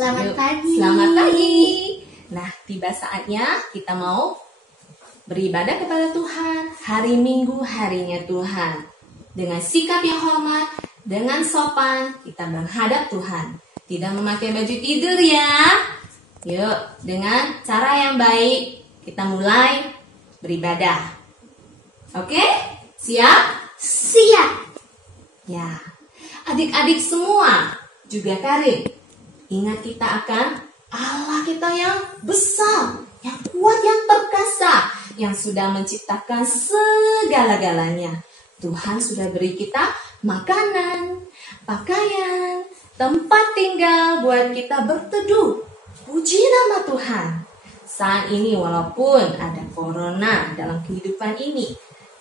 Selamat Yuk, pagi. Selamat pagi. Nah, tiba saatnya kita mau beribadah kepada Tuhan. Hari Minggu, harinya Tuhan. Dengan sikap yang hormat, dengan sopan, kita menghadap Tuhan. Tidak memakai baju tidur ya. Yuk, dengan cara yang baik, kita mulai beribadah. Oke? Siap? Siap. Ya. Adik-adik semua, juga Karin, ingat kita akan Allah kita yang besar, yang kuat, yang perkasa, yang sudah menciptakan segala-galanya. Tuhan sudah beri kita makanan, pakaian, tempat tinggal buat kita berteduh. Puji nama Tuhan. Saat ini walaupun ada corona dalam kehidupan ini,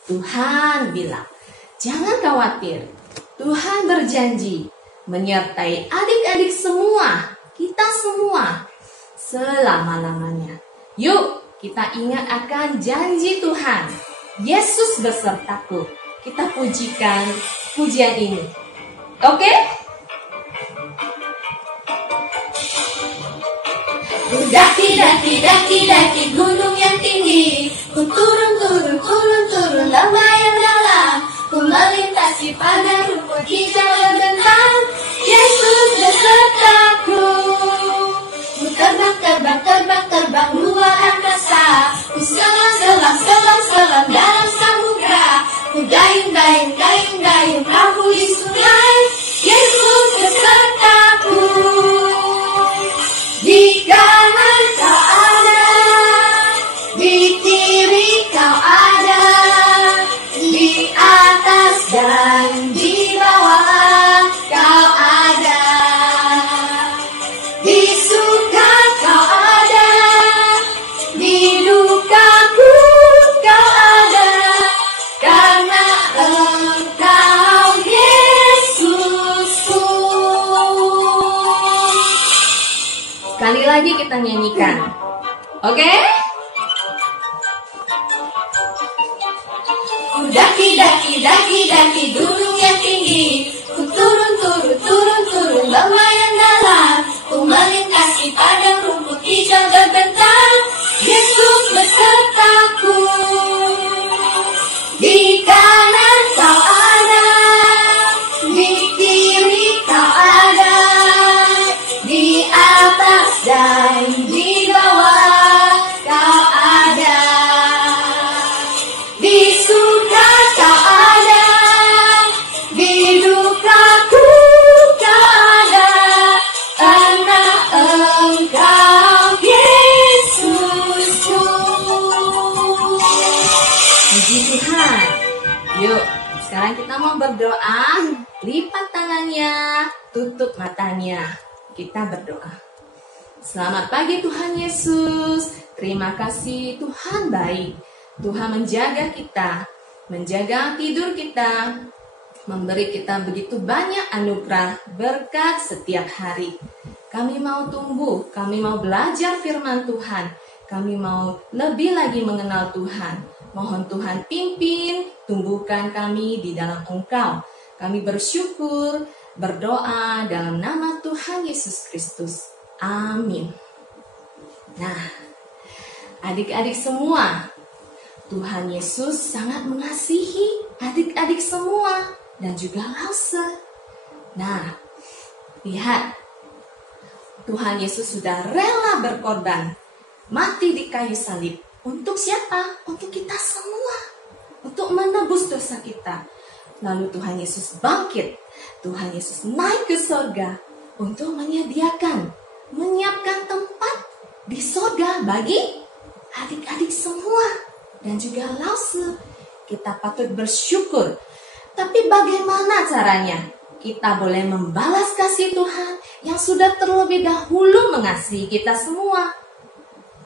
Tuhan bilang, jangan khawatir. Tuhan berjanji menyertai adik-adik semua, kita semua, selama-lamanya. Yuk, kita ingat akan janji Tuhan. Yesus besertaku. Kita pujikan pujian ini. Oke? Daki gunung yang tinggi, ku turun lembah yang dalam, ku melintasi padang rumput hijau bentang. Yesus besertaku, ku terbang luar angkasa, ku selam dalam samudra, ku dayung perahu di sungai. Yesus besertaku. Di kanan kau ada, di kiri kau ada, di atas dan di bawah kau ada. Di suka kau ada, di dukaku kau ada, karena Engkau Yesusku. Sekali lagi kita nyanyikan. Oke? Ku daki gunung yang tinggi, ku turun lembah yang dalam, ku melintasi padang rumput hijau berbentang. Yesus besertaku. Di kanan kau ada, di kiri kau ada, di atas dan di bawah kau ada. Di suka kau ada, di dukaku kau ada, karena Engkau Yesusku. Puji Tuhan. Yuk, sekarang kita mau berdoa. Lipat tangannya, tutup matanya. Kita berdoa. Selamat pagi Tuhan Yesus. Terima kasih Tuhan baik. Tuhan menjaga kita, menjaga tidur kita, memberi kita begitu banyak anugerah berkat setiap hari. Kami mau tumbuh, kami mau belajar firman Tuhan, kami mau lebih lagi mengenal Tuhan. Mohon Tuhan pimpin, tumbuhkan kami di dalam Engkau. Kami bersyukur, berdoa dalam nama Tuhan Yesus Kristus. Amin. Nah, adik-adik semua, Tuhan Yesus sangat mengasihi adik-adik semua dan juga Lause. Nah, lihat, Tuhan Yesus sudah rela berkorban, mati di kayu salib. Untuk siapa? Untuk kita semua. Untuk menebus dosa kita. Lalu Tuhan Yesus bangkit. Tuhan Yesus naik ke sorga untuk menyiapkan tempat di sorga bagi adik-adik semua. Dan juga Lause, kita patut bersyukur. Tapi bagaimana caranya? Kita boleh membalas kasih Tuhan yang sudah terlebih dahulu mengasihi kita semua.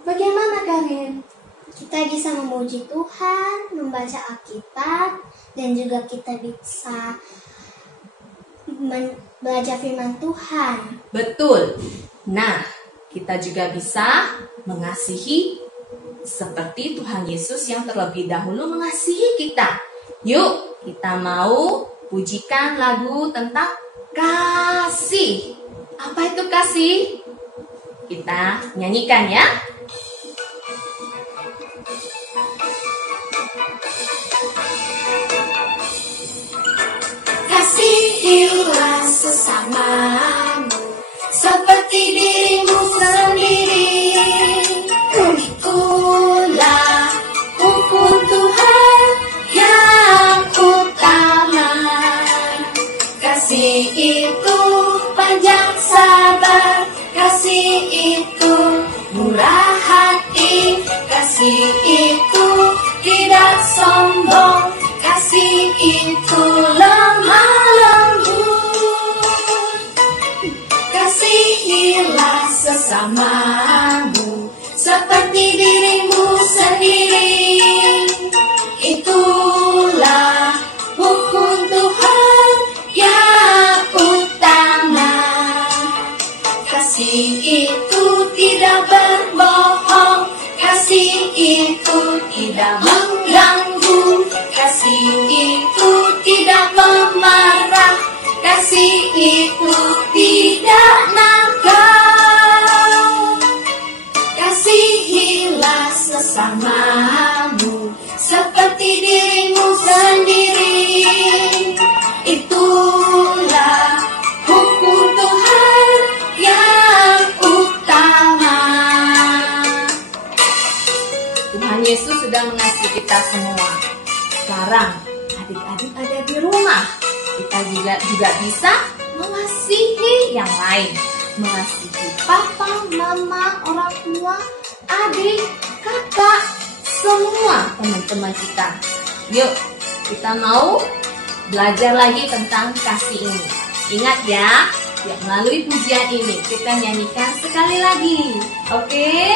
Bagaimana Karin? Kita bisa memuji Tuhan, membaca Alkitab, dan juga kita bisa belajar firman Tuhan. Betul. Nah, kita juga bisa mengasihi seperti Tuhan Yesus yang terlebih dahulu mengasihi kita. Yuk, kita mau pujikan lagu tentang kasih. Apa itu kasih? Kita nyanyikan ya. Kasihilah sesamamu seperti dirimu sendiri. Itulah hukum Tuhan yang utama. Kasih itu panjang sabar, kasih itu murah hati, kasih itu tidak sombong, kasih itu lemah lembut. Kasihilah sesamamu seperti dirimu sendiri. Itulah hukum Tuhan yang utama. Kasih itu tidak berbohong, kasih itu tidak mengganggu, kasih itu tidak memarah, kasih itu tidak nakal. Kasihilah sesamamu seperti dirimu sendiri. Itulah hukum Tuhan yang utama. Tuhan Yesus sudah mengasihi kita semua. Sekarang adik-adik ada di rumah, kita juga bisa mengasihi yang lain. Mengasihi papa, mama, orang tua, adik, kakak, semua teman-teman kita. Yuk, kita mau belajar lagi tentang kasih ini. Ingat ya, melalui pujian ini kita nyanyikan sekali lagi. Oke?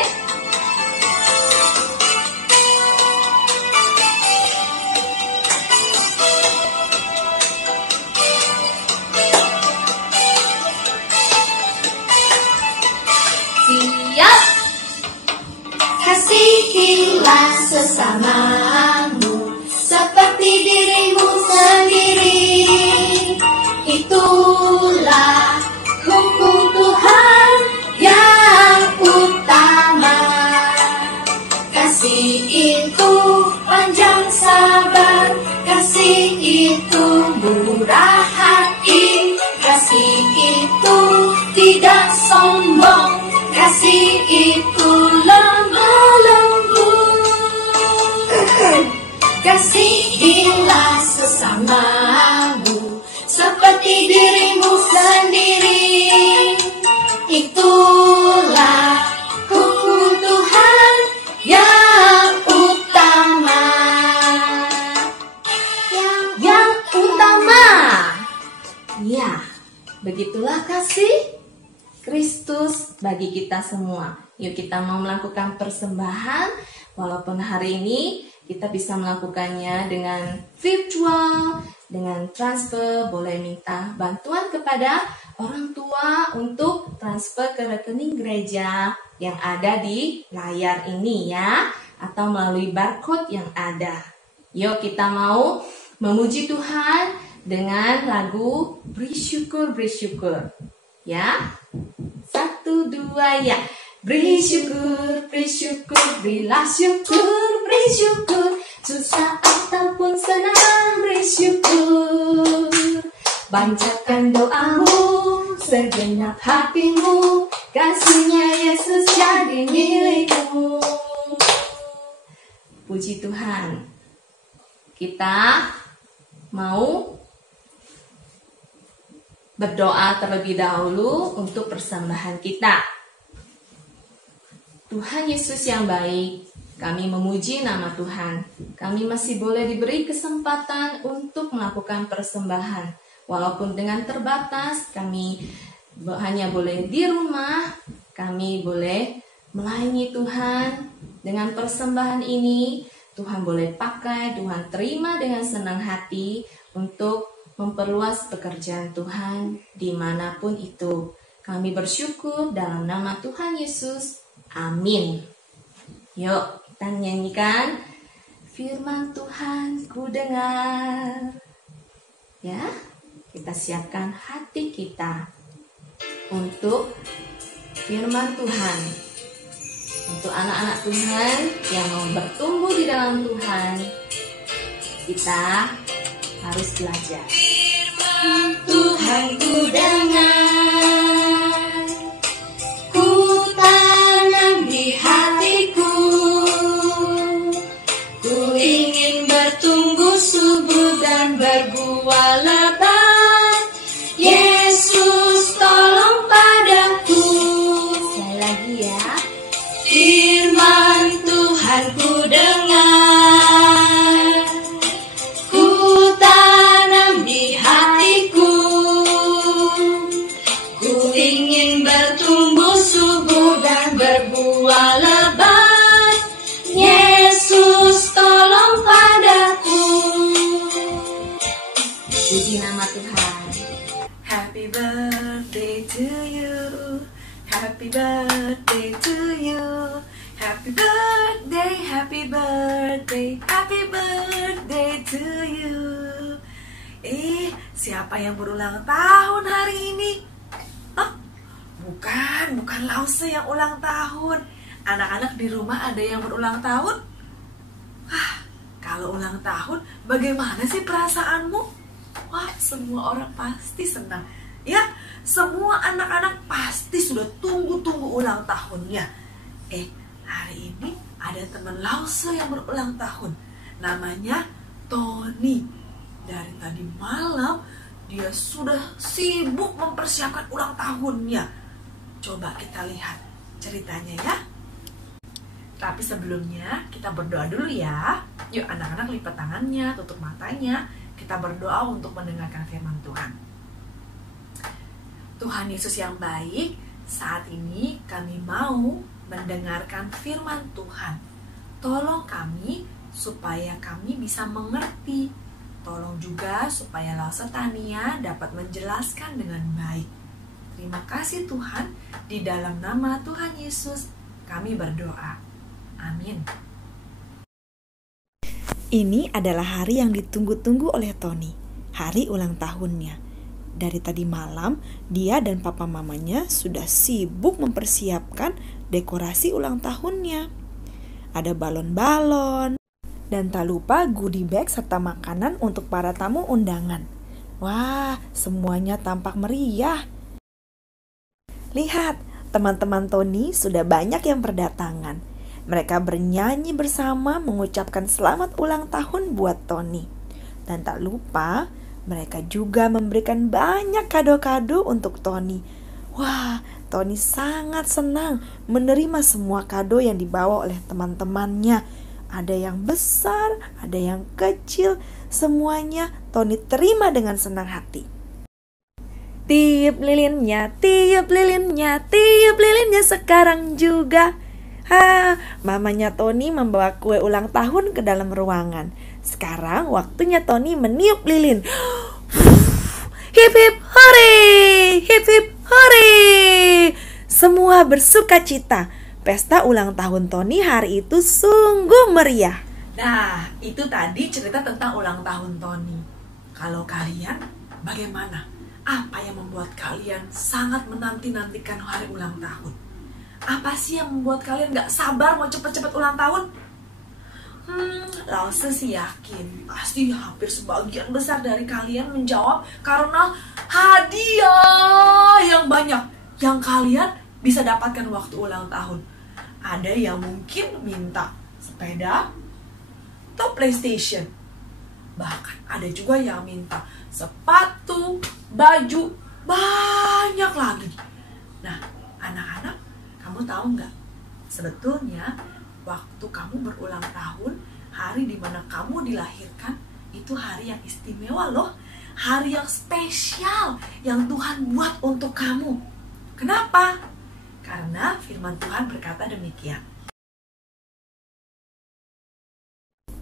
Siap. Kasihilah sesamamu seperti dirimu sendiri. Itulah hukum Tuhan yang utama. Kasih itu panjang sabar, kasih itu murah hati, kasih itu tidak sombong, kasih itu lemah lembut. Kasihilah sesamamu seperti dirimu sendiri. Itulah hukum Tuhan yang utama. Yang utama. Ya, begitulah kasih Kristus bagi kita semua. Yuk kita mau melakukan persembahan. Walaupun hari ini kita bisa melakukannya dengan virtual, dengan transfer, boleh minta bantuan kepada orang tua untuk transfer ke rekening gereja yang ada di layar ini ya, atau melalui barcode yang ada. Yuk kita mau memuji Tuhan dengan lagu Beri Syukur, Beri Syukur. Ya, 1, 2, ya. Beri syukur, berilah syukur, beri syukur. Susah ataupun senang, beri syukur. Bancakan doamu, segenap hatimu, kasihnya Yesus jadi milikmu. Puji Tuhan. Kita mau berdoa terlebih dahulu untuk persembahan kita. Tuhan Yesus yang baik, kami memuji nama Tuhan. Kami masih boleh diberi kesempatan untuk melakukan persembahan. Walaupun dengan terbatas, kami hanya boleh di rumah, kami boleh melayani Tuhan. Dengan persembahan ini, Tuhan boleh pakai, Tuhan terima dengan senang hati untuk memperluas pekerjaan Tuhan dimanapun itu. Kami bersyukur dalam nama Tuhan Yesus. Amin. Yuk kita nyanyikan firman Tuhan ku dengar. Ya, kita siapkan hati kita untuk firman Tuhan. Untuk anak-anak Tuhan yang mau bertumbuh di dalam Tuhan, kita harus belajar. Tuhan ku dengar, ku tanam di hatiku, ku ingin bertumbuh subur dan berbuah lebat. Yesus tolong padaku. Sekali lagi ya. Firman Tuhan ku dengar, ku tanam di hatiku, ku ingin bertumbuh subur dan berbuah lebat. Yesus tolong padaku. Puji nama Tuhan. Happy birthday to you. Happy birthday to you. Happy birthday, happy birthday, happy birthday to you. Siapa yang berulang tahun hari ini? Bukan Lause yang ulang tahun. Anak-anak di rumah ada yang berulang tahun? Kalau ulang tahun, bagaimana sih perasaanmu? Wah, semua orang pasti senang. Ya, semua anak-anak pasti sudah tunggu-tunggu ulang tahunnya. Hari ini ada teman Lause yang berulang tahun. Namanya Tony. Dari tadi malam dia sudah sibuk mempersiapkan ulang tahunnya. Coba kita lihat ceritanya ya. Tapi sebelumnya kita berdoa dulu ya. Yuk anak-anak lipat tangannya, tutup matanya. Kita berdoa untuk mendengarkan firman Tuhan. Tuhan Yesus yang baik, saat ini kami mau mendengarkan firman Tuhan. Tolong kami supaya kami bisa mengerti. Tolong juga supaya Lause Tania dapat menjelaskan dengan baik. Terima kasih Tuhan, di dalam nama Tuhan Yesus kami berdoa. Amin. Ini adalah hari yang ditunggu-tunggu oleh Tony, hari ulang tahunnya. Dari tadi malam, dia dan papa mamanya sudah sibuk mempersiapkan dekorasi ulang tahunnya. Ada balon-balon, dan tak lupa goodie bag serta makanan untuk para tamu undangan. Wah, semuanya tampak meriah. Lihat, teman-teman Tony sudah banyak yang berdatangan. Mereka bernyanyi bersama mengucapkan selamat ulang tahun buat Tony. Dan tak lupa, mereka juga memberikan banyak kado-kado untuk Tony. Wah, Tony sangat senang menerima semua kado yang dibawa oleh teman-temannya. Ada yang besar, ada yang kecil, semuanya Tony terima dengan senang hati. Tiup lilinnya, tiup lilinnya, tiup lilinnya sekarang juga. Mamanya Tony membawa kue ulang tahun ke dalam ruangan. Sekarang waktunya Tony meniup lilin. Hip hip hore, hip hip hore. Semua bersuka cita. Pesta ulang tahun Tony hari itu sungguh meriah. Nah, itu tadi cerita tentang ulang tahun Tony. Kalau kalian, bagaimana? Apa yang membuat kalian sangat menanti-nantikan hari ulang tahun? Apa sih yang membuat kalian gak sabar mau cepet-cepet ulang tahun? Lause sih yakin pasti hampir sebagian besar dari kalian menjawab karena hadiah yang banyak yang kalian bisa dapatkan waktu ulang tahun. Ada yang mungkin minta sepeda atau PlayStation. Bahkan ada juga yang minta sepatu, baju, banyak lagi. Nah, anak-anak, kamu tahu nggak? Sebetulnya waktu kamu berulang tahun, hari dimana kamu dilahirkan, itu hari yang istimewa loh. Hari yang spesial yang Tuhan buat untuk kamu. Kenapa? Karena firman Tuhan berkata demikian.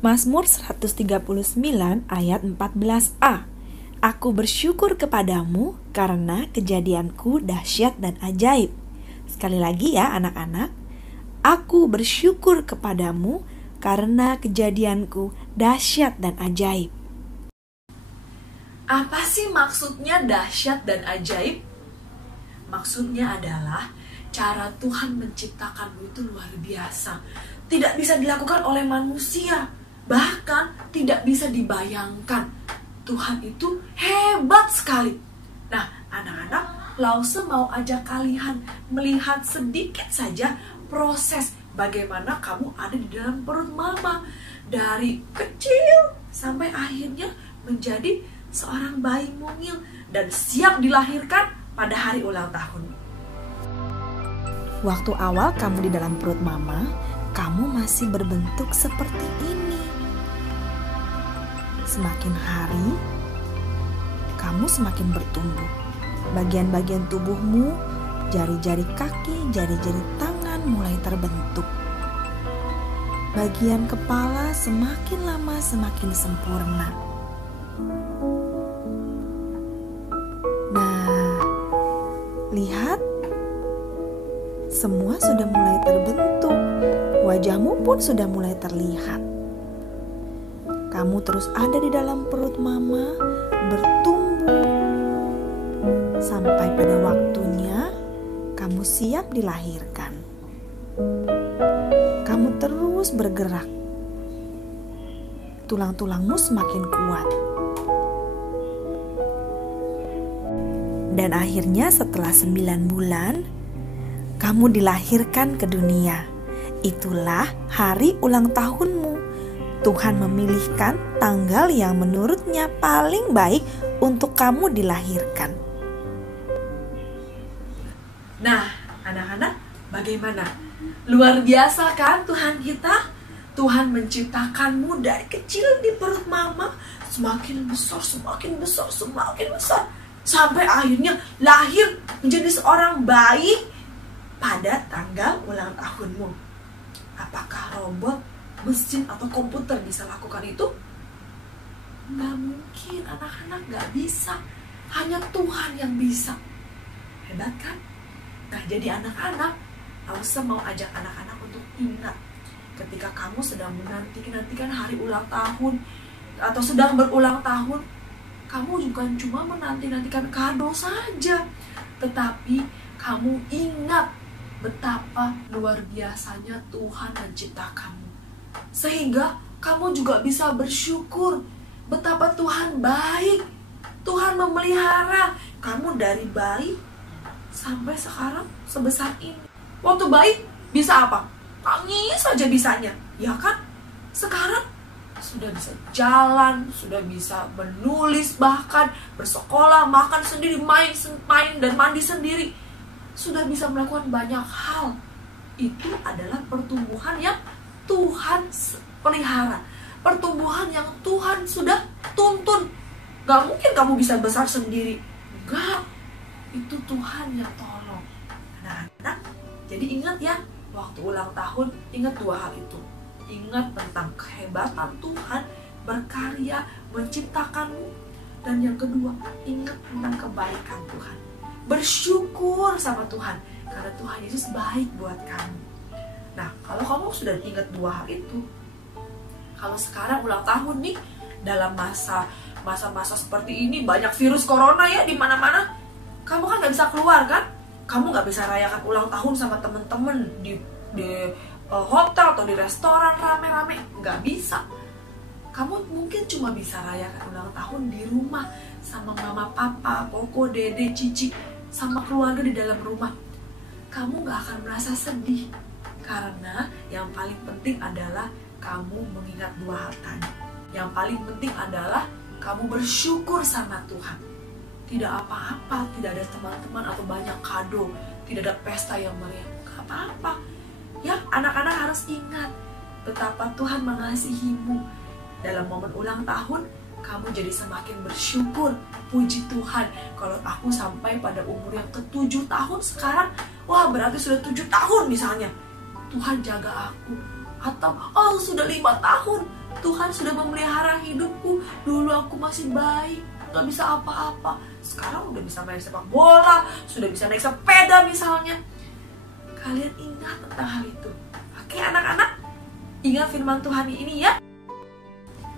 Mazmur 139 ayat 14a. Aku bersyukur kepadamu karena kejadianku dahsyat dan ajaib. Sekali lagi ya anak-anak. Aku bersyukur kepadamu karena kejadianku dahsyat dan ajaib. Apa sih maksudnya dahsyat dan ajaib? Maksudnya adalah cara Tuhan menciptakanmu itu luar biasa. Tidak bisa dilakukan oleh manusia. Bahkan tidak bisa dibayangkan. Tuhan itu hebat sekali. Nah, anak-anak, Lause mau ajak kalian melihat sedikit saja proses bagaimana kamu ada di dalam perut mama. Dari kecil sampai akhirnya menjadi seorang bayi mungil dan siap dilahirkan pada hari ulang tahun. Waktu awal kamu di dalam perut mama, kamu masih berbentuk seperti ini. Semakin hari, kamu semakin bertumbuh. Bagian-bagian tubuhmu, jari-jari kaki, jari-jari tangan mulai terbentuk. Bagian kepala semakin lama semakin sempurna. Nah, lihat, semua sudah mulai terbentuk. Wajahmu pun sudah mulai terlihat. Kamu terus ada di dalam perut mama, bertumbuh, sampai pada waktunya kamu siap dilahirkan. Kamu terus bergerak. Tulang-tulangmu semakin kuat. Dan akhirnya setelah 9 bulan, kamu dilahirkan ke dunia. Itulah hari ulang tahunmu. Tuhan memilihkan tanggal yang menurutnya paling baik untuk kamu dilahirkan. Nah, anak-anak, bagaimana? Luar biasa kan Tuhan kita? Tuhan menciptakanmu dari kecil di perut mama, semakin besar, semakin besar, semakin besar, sampai akhirnya lahir menjadi seorang bayi pada tanggal ulang tahunmu. Apakah robot, mesin, atau komputer bisa lakukan itu? Nggak mungkin, anak-anak, nggak bisa. Hanya Tuhan yang bisa. Hebat kan? Nah, jadi anak-anak, Lause mau ajak anak-anak untuk ingat ketika kamu sedang menantikan hari ulang tahun atau sedang berulang tahun, kamu bukan cuma menantikan kado saja, tetapi kamu ingat betapa luar biasanya Tuhan menciptakanmu. Sehingga kamu juga bisa bersyukur betapa Tuhan baik. Tuhan memelihara kamu dari bayi sampai sekarang sebesar ini. Waktu bayi bisa apa? Nangis saja bisanya, ya kan? Sekarang sudah bisa jalan, sudah bisa menulis, bahkan bersekolah, makan sendiri, main dan mandi sendiri. Sudah bisa melakukan banyak hal. Itu adalah pertumbuhan yang Tuhan pelihara. Pertumbuhan yang Tuhan sudah tuntun. Gak mungkin kamu bisa besar sendiri. Enggak. Itu Tuhan yang tolong. Anak-anak, jadi ingat ya, waktu ulang tahun, ingat 2 hal itu. Ingat tentang kehebatan Tuhan berkarya menciptakanmu. Dan yang kedua, ingat tentang kebaikan Tuhan. Bersyukur sama Tuhan, karena Tuhan Yesus baik buat kamu. Nah, kalau kamu sudah ingat 2 hal itu, kalau sekarang ulang tahun nih, dalam masa-masa seperti ini, banyak virus corona ya di mana-mana, kamu kan nggak bisa keluar kan? Kamu nggak bisa rayakan ulang tahun sama temen-temen di hotel atau di restoran rame-rame, nggak bisa. Kamu mungkin cuma bisa rayakan ulang tahun di rumah sama mama, papa, koko, dede, cici, sama keluarga di dalam rumah. Kamu nggak akan merasa sedih, karena yang paling penting adalah kamu mengingat 2 hal tadi. Yang paling penting adalah kamu bersyukur sama Tuhan. Tidak apa-apa, tidak ada teman-teman atau banyak kado, tidak ada pesta yang meriah, gak apa-apa. Ya, anak-anak harus ingat betapa Tuhan mengasihimu. Dalam momen ulang tahun, kamu jadi semakin bersyukur. Puji Tuhan, kalau aku sampai pada umur yang ke-7 tahun sekarang, wah berarti sudah 7 tahun misalnya, Tuhan jaga aku. Atau, oh sudah 5 tahun, Tuhan sudah memelihara hidupku. Dulu aku masih bayi, gak bisa apa-apa. Sekarang udah bisa main sepak bola, sudah bisa naik sepeda misalnya. Kalian ingat tentang hal itu. Oke anak-anak, ingat firman Tuhan ini ya.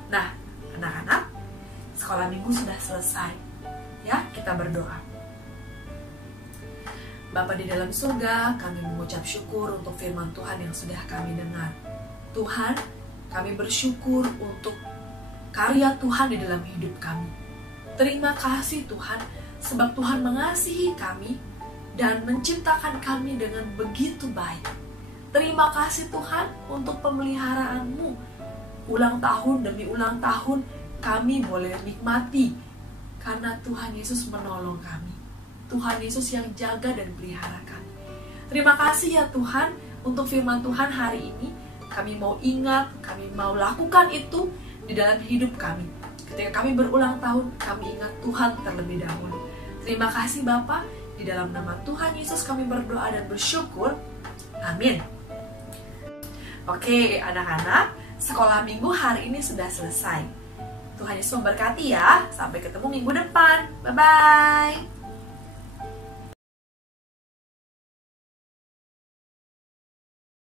Nah, anak-anak, sekolah minggu sudah selesai. Ya, kita berdoa. Bapa di dalam surga, kami mengucap syukur untuk firman Tuhan yang sudah kami dengar. Tuhan, kami bersyukur untuk karya Tuhan di dalam hidup kami. Terima kasih Tuhan, sebab Tuhan mengasihi kami dan menciptakan kami dengan begitu baik. Terima kasih Tuhan untuk pemeliharaan-Mu. Ulang tahun demi ulang tahun kami boleh nikmati karena Tuhan Yesus menolong kami. Tuhan Yesus yang jaga dan pelihara kami. Terima kasih ya Tuhan untuk firman Tuhan hari ini. Kami mau ingat, kami mau lakukan itu di dalam hidup kami. Ketika kami berulang tahun, kami ingat Tuhan terlebih dahulu. Terima kasih Bapa, di dalam nama Tuhan Yesus kami berdoa dan bersyukur. Amin. Oke anak-anak, sekolah minggu hari ini sudah selesai. Tuhan Yesus memberkati ya. Sampai ketemu minggu depan. Bye-bye.